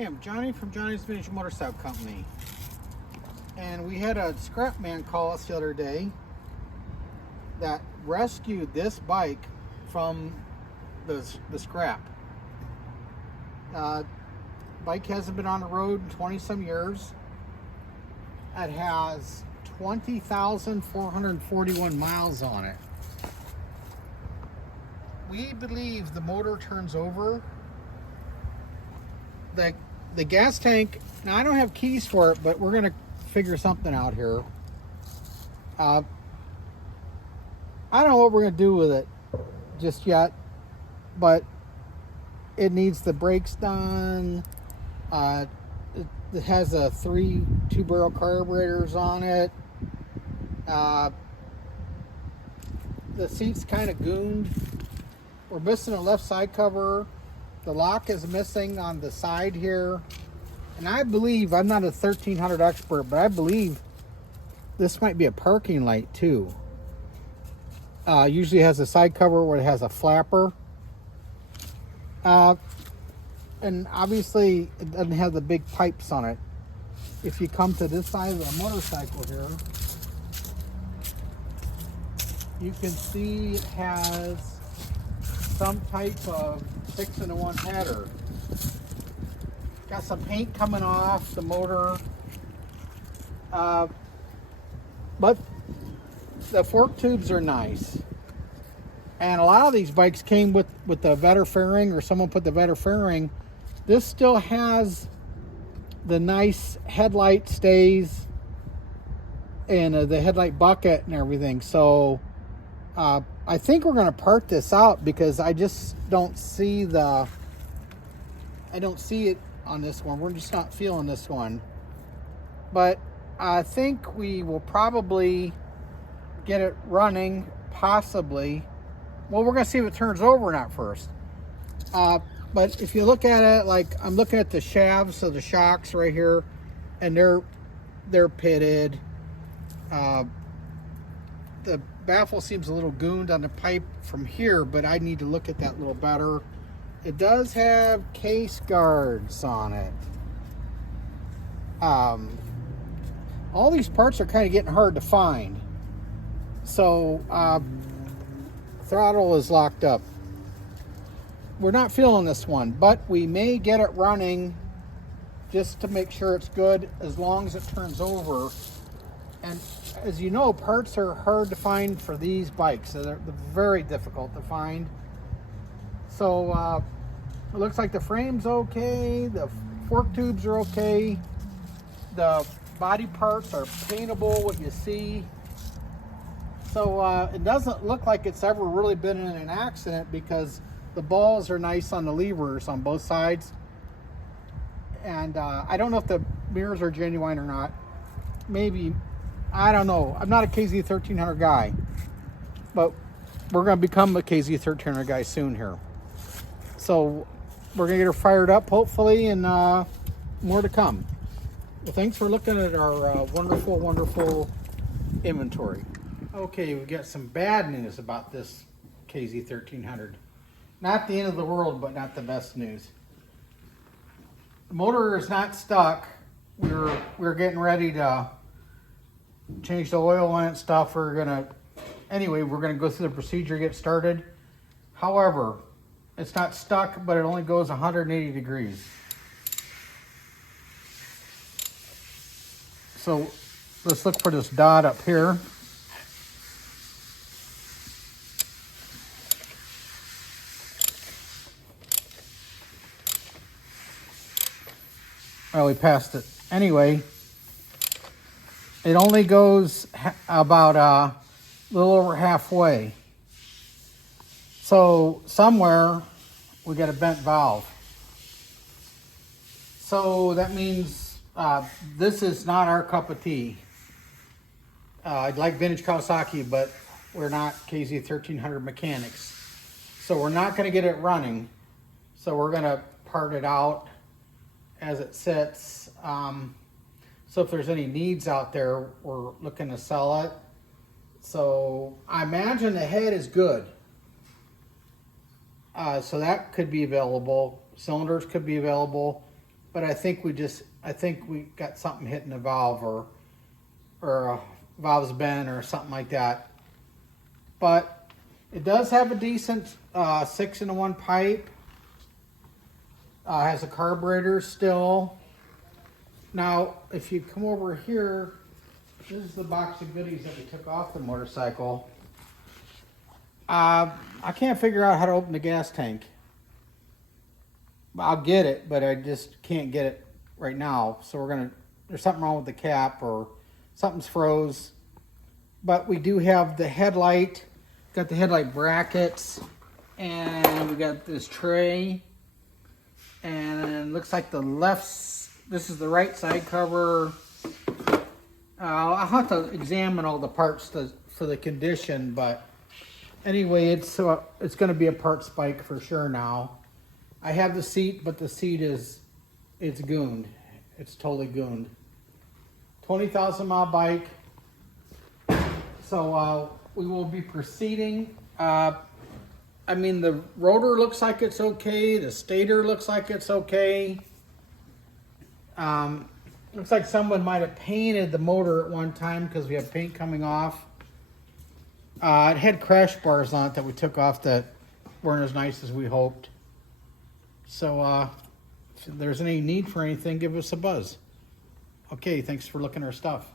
Hey, I'm Johnny from Johnny's Vintage Motorcycle Company. And we had a scrap man call us the other day that rescued this bike from the scrap. Bike hasn't been on the road in 20 some years. It has 20,441 miles on it. We believe the motor turns over. The gas tank, now I don't have keys for it, but we're going to figure something out here. I don't know what we're going to do with it just yet, but it needs the brakes done. It has a 3 2-barrel carburetors on it. The seat's kind of gooned. We're missing a left side cover. The lock is missing on the side here. And I believe, I'm not a 1300 expert, but I believe this might be a parking light too. Usually has a side cover where it has a flapper. And obviously it doesn't have the big pipes on it. If you come to this side of the motorcycle here, you can see it has some type of 6-in-1 header. Got some paint coming off the motor. But the fork tubes are nice. And a lot of these bikes came with the Vetter fairing, or someone put the Vetter fairing. This still has the nice headlight stays and the headlight bucket and everything. So I think we're going to part this out because I just don't see it on this one. We're just not feeling this one. But I think we will probably get it running, possibly. Well, we're going to see if it turns over or not first. But if you look at it, like I'm looking at the shafts of the shocks right here, and they're pitted. The baffle seems a little gooned on the pipe from here, but I need to look at that a little better. It does have case guards on it. All these parts are kind of getting hard to find. So throttle is locked up. We're not feeling this one, but we may get it running just to make sure it's good as long as it turns over. And as you know, parts are hard to find for these bikes. So they're very difficult to find. So it looks like the frame's okay. The fork tubes are okay. The body parts are paintable, what you see. So it doesn't look like it's ever really been in an accident because the balls are nice on the levers on both sides. And I don't know if the mirrors are genuine or not. Maybe, I don't know. I'm not a KZ1300 guy, but we're going to become a KZ1300 guy soon here. So we're going to get her fired up, hopefully, and more to come. Well, thanks for looking at our wonderful, wonderful inventory. Okay, we've got some bad news about this KZ1300. Not the end of the world, but not the best news. The motor is not stuck. We're getting ready to change the oil on it and stuff. We're gonna go through the procedure, get started. However, it's not stuck, but it only goes 180 degrees. So let's look for this dot up here. Well, we passed it. Anyway, it only goes about a little over halfway. So somewhere we got a bent valve. So that means this is not our cup of tea. I'd like vintage Kawasaki, but we're not KZ1300 mechanics. So we're not going to get it running. So we're going to part it out as it sits. So if there's any needs out there, we're looking to sell it. So I imagine the head is good. So that could be available. Cylinders could be available. but I think we got something hitting the valve, or a valve's bent or something like that. But it does have a decent 6-in-1 pipe. Has a carburetor still. Now, if you come over here, this is the box of goodies that we took off the motorcycle. I can't figure out how to open the gas tank. I'll get it, but I just can't get it right now. So there's something wrong with the cap, or something's froze. But we do have the headlight, got the headlight brackets, and we got this tray. And looks like this is the right side cover. I'll have to examine all the parts for the condition, but anyway, it's going to be a parts bike for sure now. I have the seat, but the seat it's gooned. It's totally gooned. 20,000 mile bike. So we will be proceeding. I mean, the rotor looks like it's okay. The stator looks like it's okay. Looks like someone might have painted the motor at one time because we have paint coming off. It had crash bars on it that we took off that weren't as nice as we hoped. So if there's any need for anything, give us a buzz. Okay, thanks for looking at our stuff.